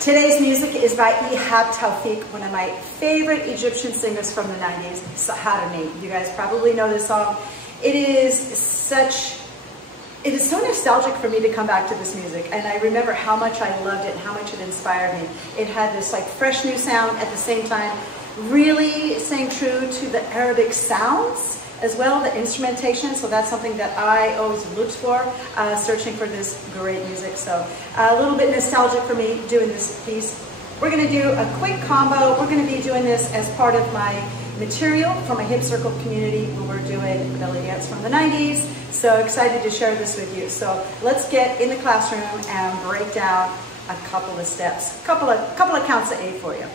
Today's music is by Ihab Tawfiq, one of my favorite Egyptian singers from the 90s, Saharani. You guys probably know this song. It is so nostalgic for me to come back to this music, and I remember how much I loved it and how much it inspired me. It had this like fresh new sound at the same time, really staying true to the Arabic sounds as well, the instrumentation. So that's something that I always looked for, searching for this great music. So a little bit nostalgic for me doing this piece. We're going to do a quick combo. We're going to be doing this as part of my material for my hip circle community where we're doing belly dance from the 90s. So excited to share this with you. So let's get in the classroom and break down a couple of steps, couple of counts of 8 for you.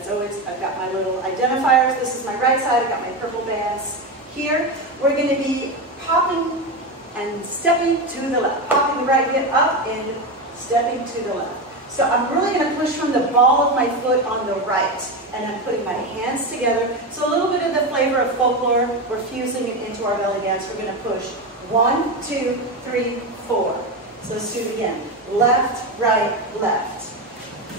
As always, I've got my little identifiers. This is my right side. I've got my purple bands here. We're going to be popping and stepping to the left. Popping the right hip up and stepping to the left. So I'm really going to push from the ball of my foot on the right. And I'm putting my hands together. So a little bit of the flavor of folklore. We're fusing it into our belly dance. We're going to push 1, 2, 3, 4. So let's do it again. Left, right, left.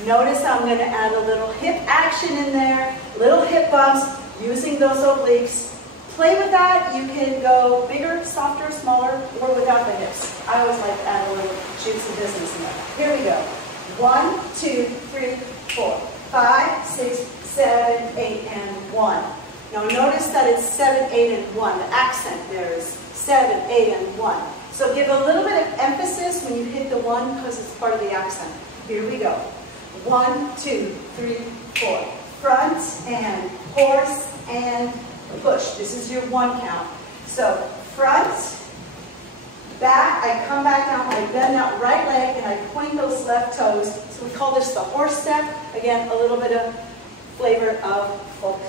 Notice I'm going to add a little hip action in there, little hip bumps, using those obliques. Play with that. You can go bigger, softer, smaller, or without the hips. I always like to add a little juicy business in there. Here we go. 1, 2, 3, 4, 5, 6, 7, 8, and 1. Now notice that it's 7, 8, and 1. The accent there is 7, 8, and 1. So give a little bit of emphasis when you hit the 1 because it's part of the accent. Here we go. 1, 2, 3, 4. Front and horse and push. This is your 1 count. So front, back, I come back down, I bend that right leg, and I point those left toes. So we call this the horse step. Again, a little bit of flavor of folk,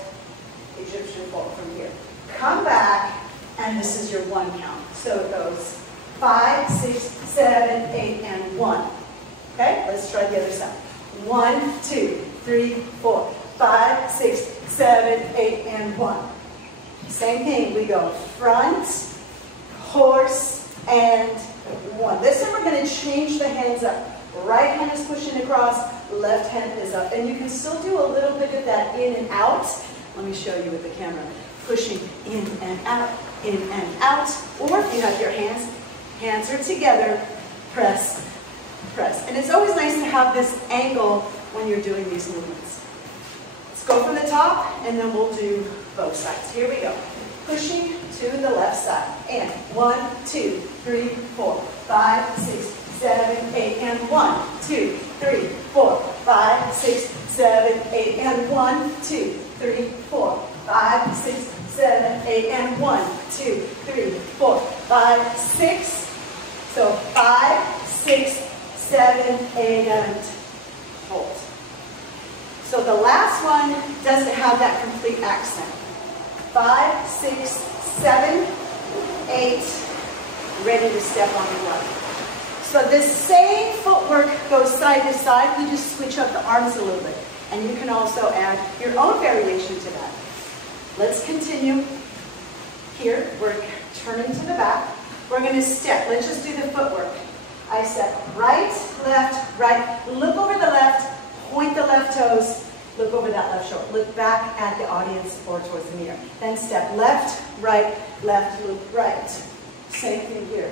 Egyptian folk from here. Come back, and this is your 1 count. So it goes 5, 6, 7, 8, and 1. Okay, let's try the other side. 1, 2, 3, 4, 5, 6, 7, 8, and 1. Same thing, we go front, horse, and 1. This time we're going to change the hands up. Right hand is pushing across, left hand is up. And you can still do a little bit of that in and out. Let me show you with the camera. Pushing in and out, in and out. Or if you have your hands are together, press, press. And it's always nice to have this angle when you're doing these movements. Let's go from the top, and then we'll do both sides. Here we go. Pushing to the left side. And 1, 2, 3, 4, 5, 6, 7, 8, and 1, 2, 3, 4, 5, 6, 7, 8, and 1, 2, 3, 4, 5, 6, 7, 8, and 1, 2, 3, 4, 5, 6. So 5, 6, 7, 8, and hold. So the last one doesn't have that complete accent. 5, 6, 7, 8, ready to step on the one. So the same footwork goes side to side. We just switch up the arms a little bit. And you can also add your own variation to that. Let's continue. Here, we're turning to the back. We're going to step. Let's just do the footwork. I step right, left, right. Look over the left. Point the left toes. Look over that left shoulder. Look back at the audience or towards the mirror. Then step left, loop right. Same thing here.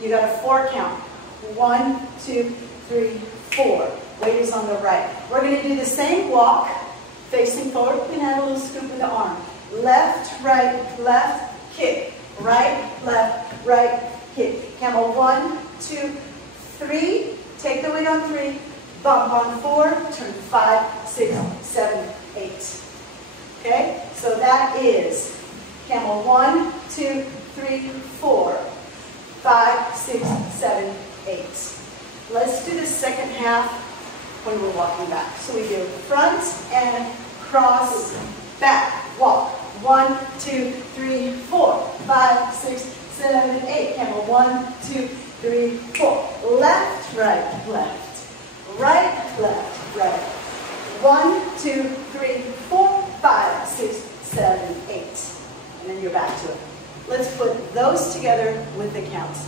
You got a 4 count. 1, 2, 3, 4. Weight is on the right. We're going to do the same walk, facing forward. We can add a little scoop in the arm. Left, kick. Right, kick. Camel 1, 2, 3. Take the weight on 3. Bump on 4. Turn 5, 6, 7, 8. Okay? So that is camel 1, 2, 3, 4. 5, 6, 7, 8. Let's do the second half when we're walking back. So we do front and cross, back, walk. 1, 2, 3, 4, 5, 6, 7, 8. Camel 1, 2, 3, 4. Left, right, left. Right, left, right. 1, 2, 3, 4, 5, 6, 7, 8. And then you're back to it. Let's put those together with the counts.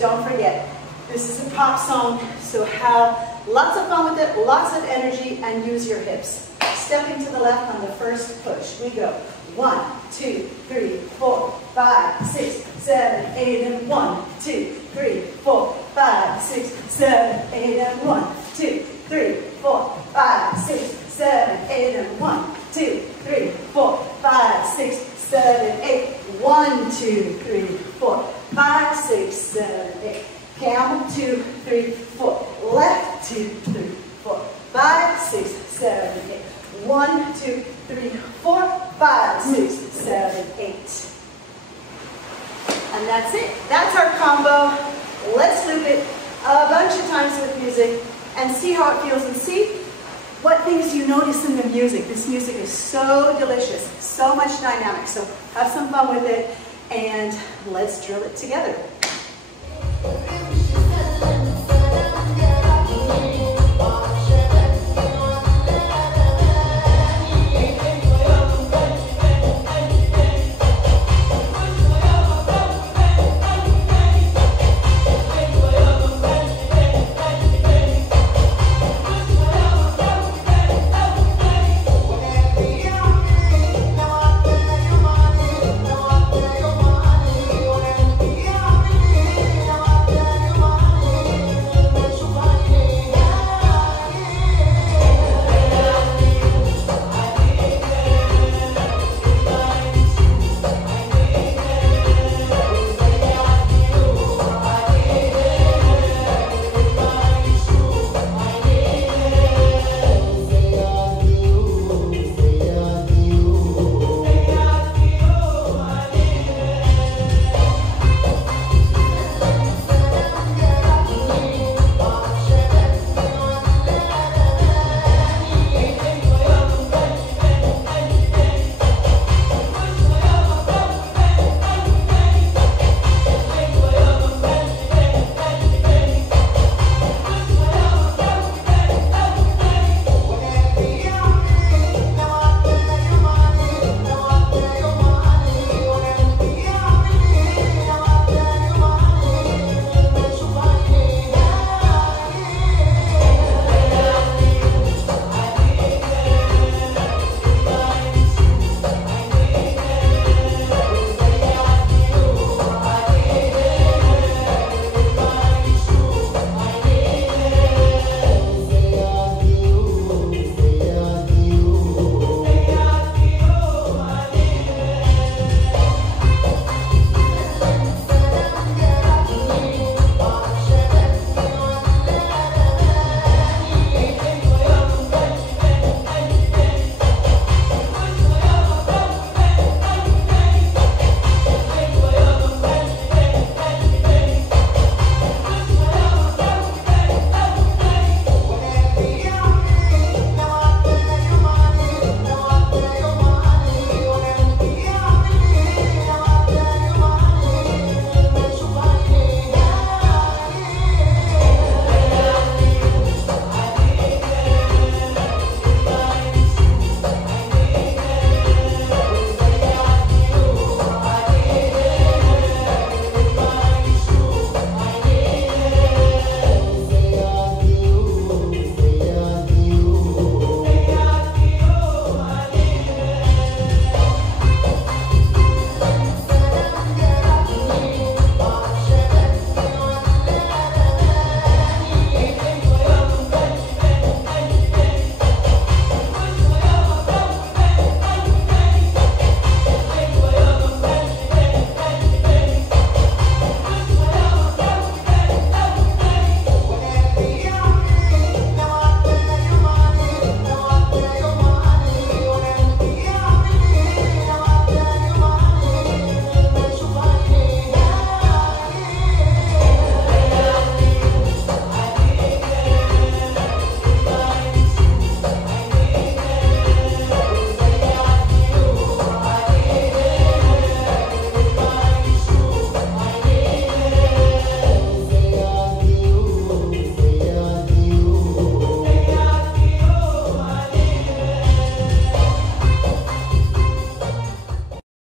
Don't forget, This is a pop song, so have lots of fun with it, lots of energy, and use your hips. Stepping to the left on the first push. We go 1, 2, 3, 4, 5, 6, 7, 8, and 1, 2, 3, 4, 5, 6, 7, 8, and 1, 2, 3, 4, 5, 6, 7, 8, and 1, 2, 3, 4, 5, 6, 7, 8. 1, 2, 3, 4, 5, 6, 7, 8. Camel, 2, 3, 4. Left, 2, 3, 4, 5, 6, 7, 8. 1, 2, 3, 4, 5, 6, 7, 8. And that's it. That's our combo. Let's loop it a bunch of times with music and see how it feels and see what things you notice in the music. This music is so delicious, so much dynamic. So have some fun with it and let's drill it together.